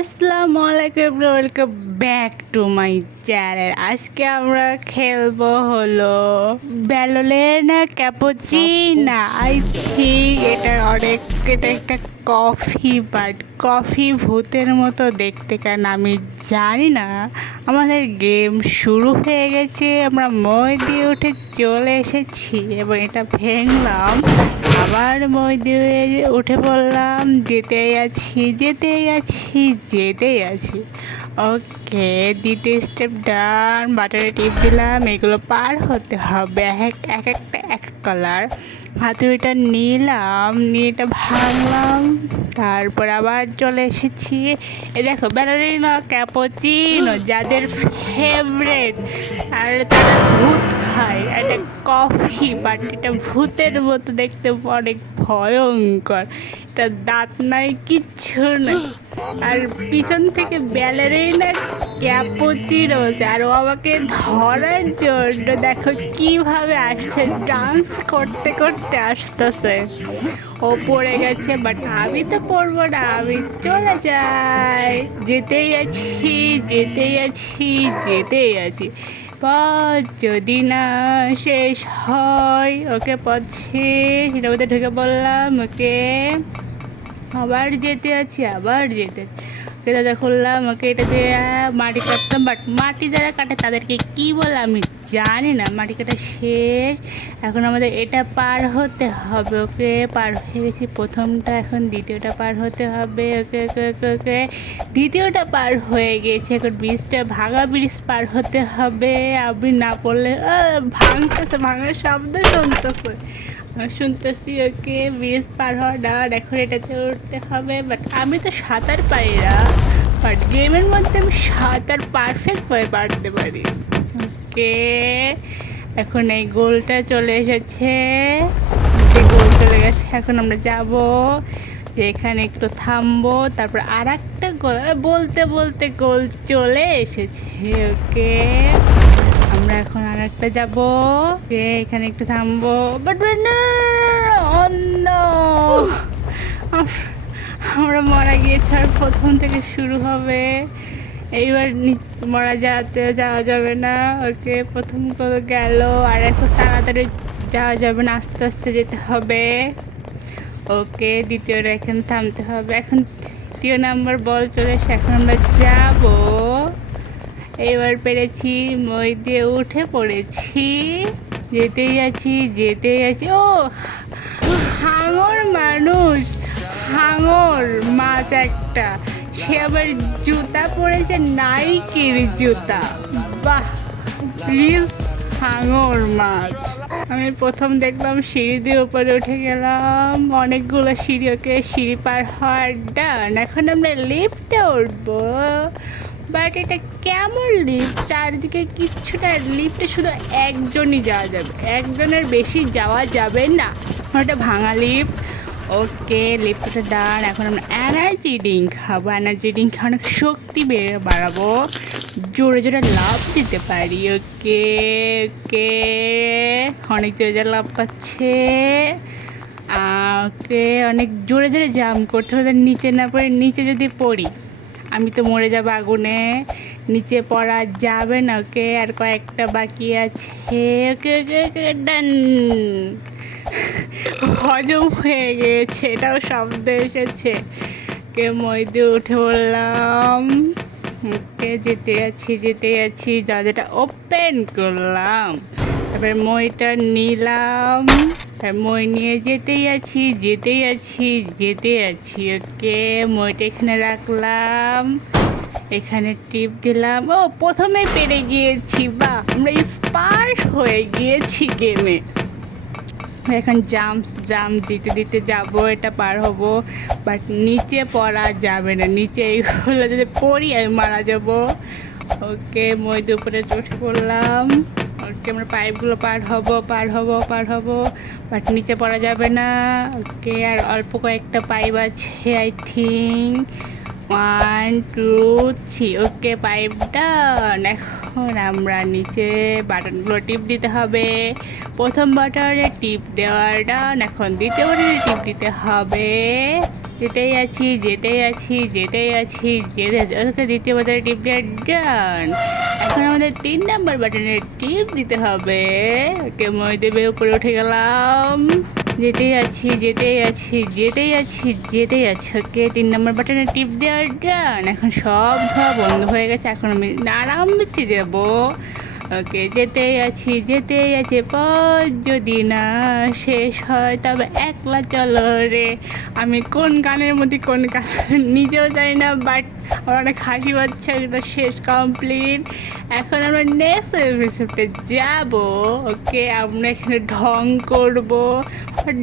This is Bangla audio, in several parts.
আসসালামু আলাইকুম welcome back to my channel. আজকে আমরা খেলব হলো ব্যালনের না ক্যাপোচিনা। আই থিঙ্ক এটা অনেক, এটা একটা কফি বাট কফি ভূতের মতো দেখতে, কারণ আমি জানি না, আমাদের গেম শুরু হয়ে গেছে, আমরা মই দিয়ে উঠে চলে এসেছি, এবং এটা ভেঙলাম। আবার মই দিয়ে উঠে পড়লাম, যেতেই আছি যেতেই আছি যেতেই আছি। ওকে দ্বিতীয় স্টেপ ডান বাটারে টিপ দিলাম, এগুলো পার হতে হবে, এক এক একটা এক কালার হাতুড়িটা নিলাম নিয়ে এটা ভাঙলাম তারপর আবার চলে এসেছি। এ দেখো ব্যালারিনা ক্যাপোচিনো যাদের ফেভারেট আর তারা ভূত খায়, একটা কফি বাট এটা ভূতের মতো দেখতে অনেক ভয়ঙ্কর। এটা দাঁত নাই, কিচ্ছু নাই। আর পিছন থেকে ব্যালারিনা ক্যাপোচিনো আর ও আমাকে ধরার জন্য দেখো কীভাবে আসছে। ডান্স করতে করতে আসতেছে। ও পড়ে গেছে বাট আমি তো পড়ব না, আমি চলে যাই। যেতেই আছি যেতেই আছি যেতেই আছি। পথ যদি না শেষ হয়, ওকে পথ শেষ মধ্যে ঢুকে বললাম, ওকে আবার যেতে আছি, আবার যেতে আছি। দাদা খুললাম, ওকে এটা দিয়ে মাটি কাটতাম বাট মাটি যারা কাটে তাদেরকে কি বলে আমি জানি না, মাটি কাটা শেষ। এখন আমাদের এটা পার হতে হবে, ওকে পার হয়ে গেছি প্রথমটা, এখন দ্বিতীয়টা পার হতে হবে, ওকে ওকে ওকে ওকে। দ্বিতীয়টা পার হয়ে গেছে, এখন ব্রিজটা ভাঙা ব্রিজ পার হতে হবে। আপনি না পড়লে ভাঙতেছে, ভাঙার শব্দ শুনতেছে। শুনতেছি ওকে ব্রিজ পার হওয়ার ডার এখন এটাতে উঠতে হবে বাট আমি তো সাঁতার পারি না। বাট গেমের মধ্যে আমি সাঁতার পারফেক্ট পারফেক্টভাবে পারতে পারি। ওকে, এখন এই গোলটা চলে এসেছে। যে গোল চলে গেছে, এখন আমরা যাব যে এখানে একটু থামবো, তারপর আর একটা গোল, বলতে বলতে গোল চলে এসেছে, ওকে। একটা যাব। এখানে একটু থামবো? বাট আমরা মারা গিয়েছে আর প্রথম থেকে শুরু হবে। এইবার মারা যাতে যাওয়া যাবে না। ওকে প্রথম করে গেল আর এখন তাড়াতাড়ি যাওয়া যাবে না আস্তে আস্তে যেতে হবে। ওকে দ্বিতীয়টা এখানে থামতে হবে। এখন তৃতীয় নাম্বার বল চলে এসে এখন আমরা যাব। এবার পেরেছি মই দিয়ে উঠে পড়েছি। যেতেই আছি যেতেই আছি। ও, হাঙর মানুষ, হাঙর মাছ একটা। সে আবার জুতা পরেছে নাইকের জুতা। বাহ রিল হাঙর মাছ। আমি প্রথম দেখলাম সিঁড়ি দিয়ে উপরে উঠে গেলাম। অনেকগুলো সিঁড়ি, ওকে সিঁড়ি পার হওয়ার ডান এখন আমরা লিফটে উঠবো। বাট এটা কেমন লিফট চারদিকে কিচ্ছুটা লিফটে শুধু একজনই যাওয়া যাবে। একজনের বেশি যাওয়া যাবে না। ওটা ভাঙা লিফট ওকে লিফটটা ডান এখন আমরা এনার্জি ড্রিঙ্ক খাব। এনার্জি ড্রিঙ্ক অনেক শক্তি বেড়ে বাড়াবো। জোরে জোরে লাভ দিতে পারি। ওকে ওকে। অনেক জোরে জোরে লাভ পাচ্ছে। ওকে, অনেক জোরে জোরে জাম করতে হবে। নিচে না পড়ে, নিচে যদি পড়ি। আমি তো মরে যাব আগুনে। নিচে পড়া যাবে না ওকে, আর কয়েকটা বাকি আছে। ওকে ওকে ওকে, ডান। হজম হয়ে গেছে, এটাও শব্দ এসেছে। কে মই দিয়ে উঠে বললাম ওকে যেতে আছি যেতে আছি যা যেটা ওপেন করলাম। তারপরে মইটা নিলাম। আর মই নিয়ে যেতেই আছি যেতেই আছি যেতে আছি। ওকে মইটা এখানে রাখলাম। এখানে টিপ দিলাম। ও, প্রথমে পেরে গিয়েছি বা আমরা স্পার্ট হয়ে গিয়েছি গেমে এখন জাম্প জাম্প দিতে দিতে যাব, এটা পার হব। বাট নিচে পড়া যাবে না। নিচে এইগুলো যদি পড়ি, আমি মারা যাব। ওকে, মই দুপুরে উঠে পড়লাম ওকে আমরা পাইপগুলো পার হব পার হব পার হব বাট নিচে পড়া যাবে না। ওকে আর অল্প কয়েকটা পাইপ আছে I think one two three okay pipe done এখন আমরা নিচে বাটনগুলো টিপ দিতে হবে। প্রথম বাটনে টিপ দেওয়ার ডান এখন দ্বিতীয় বাটনে টিপ দিতে হবে। যেতেই আছি যেতেই আছি যেতেই আছি, যেতে ওকে দ্বিতীয় বাজারে টিপ দেওয়ার ডান এখন আমাদের তিন নাম্বার বাটনের টিপ দিতে হবে। ওকে মই উপরে উঠে গেলাম। যেতেই আছি যেতেই আছি যেতেই আছি যেতেই আছি। ওকে, তিন নম্বর বাটনে টিপ দেওয়ার ডান এখন সব ধোয়া বন্ধ হয়ে গেছে, এখন আমি আরাম বেঁচে যাব। ওকে যেতেই আছি যেতেই আছে, পথ যদি না শেষ হয় তবে একলা চলো রে। আমি কোন গানের মধ্যে কোন গান, নিজেও জানি না বাট আমার অনেক হাসি পাচ্ছে এটা শেষ কমপ্লিট এখন আমরা নেক্সট এপিসোডে যাব, ওকে? আমরা এখানে ঢং করব।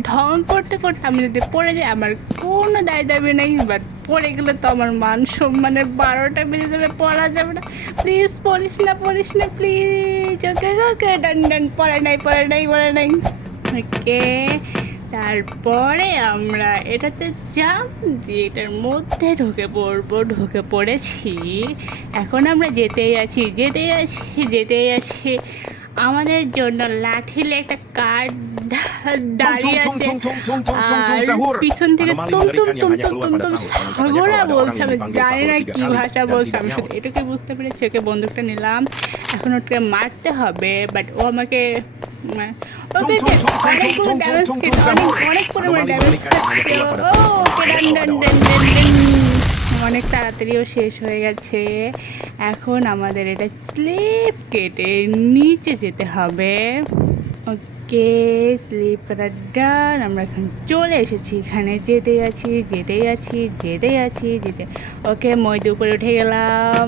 ঢং করতে করতে আমি যদি পড়ে যাই, আমার কোনো দায় দাবি নেই বাট পড়ে গেলে তো আমার মান সম্মানে বারোটা বেজে যাবে, পড়া যাবে না। প্লিজ পড়িস না পড়িস না প্লিজ ওকে ওকে ডান ডান পড়ে নাই পড়ে নাই পড়ে নাই। ওকে তারপরে আমরা এটাতে জাম দিয়ে এটার মধ্যে ঢুকে পড়ব, ঢুকে পড়েছি। এখন আমরা যেতেই আছি যেতেই আছি যেতেই আছি। আমাদের জন্য লাঠিলে একটা কার্ড দাঁড়িয়ে আছে আর পিছন থেকে তুম তুম তুম তুম তুম তুম সাগরা বলছে আমি জানি না কি ভাষা বলছে আমি এটুকু বুঝতে পেরেছি ওকে বন্দুকটা নিলাম এখন ওকে মারতে হবে বাট ও আমাকে মানে- ওকে অনেকগুলো ড্যামেজ খেতে অনেক অনেক পরিমাণে ড্যামেজ খাচ্ছে ও ডান ডান ডান ডান ডান অনেক তাড়াতাড়িও শেষ হয়ে গেছে। এখন আমাদের এটা স্লিপ কেটে নিচে যেতে হবে। Okay slip done. আমরা এখন চলে এসেছি। এখানে যেতে আছি যেতেই আছি, যেতে আছি, যেতে। ওকে মইতে উপরে উঠে গেলাম।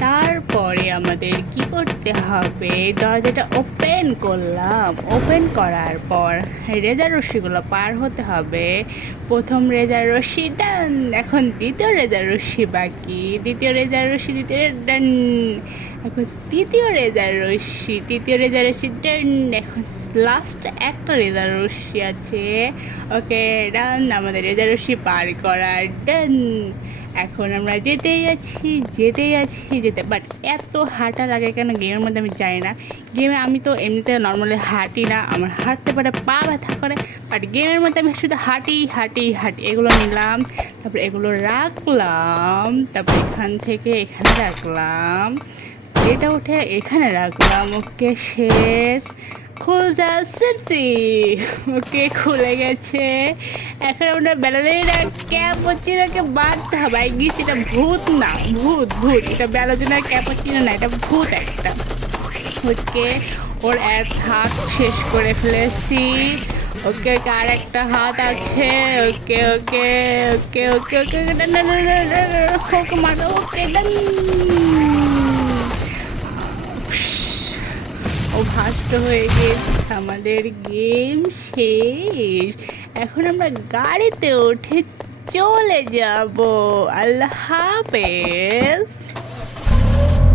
তারপরে আমাদের কি করতে হবে? দরজাটা ওপেন করলাম। ওপেন করার পর রেজার রশ্মিগুলো পার হতে হবে। প্রথম রেজার রশ্মি, ডান। এখন দ্বিতীয় রেজার রশ্মি বাকি। দ্বিতীয় রেজার রশ্মি, দ্বিতীয় ডান। এখন তৃতীয় রেজার রশ্মি, তৃতীয় রেজার রশ্মি, ডান। এখন লাস্ট একটা রেজার রশ্মি আছে। ওকে ডান আমাদের রেজার রশ্মি পার করা ডান এখন আমরা যেতেই আছি যেতেই আছি, যেতে। বাট এত হাঁটা লাগে কেন গেমের মধ্যে আমি জানি না। গেমে আমি তো এমনিতে নর্মালি হাঁটি না। আমার হাঁটতে পারে, পা ব্যথা করে। বাট গেমের মধ্যে আমি শুধু হাঁটি হাঁটি হাঁটি। এগুলো নিলাম, তারপরে এগুলো রাখলাম, তারপর এখান থেকে এখানে রাখলাম। এটা উঠে এখানে রাখলাম ওকে শেষ যা সিপসি ওকে খুলে গেছে এখন আমরা বেলালিনা ক্যাপচিনোকে বাঁধতে হবে আই গিস এটা ভূত না ভূত ভূত এটা বেলালিনা ক্যাপচিনো না এটা ভূত একটা ওকে ওর এক হাত শেষ করে ফেলেছি ওকে ওকে আর একটা হাত আছে ওকে ওকে ওকে ওকে ওকে ওকে মারো ওকে হয়ে গেছে। আমাদের গেম শেষ। এখন আমরা গাড়িতে উঠে চলে যাব। আল্লাহ হাফেজ।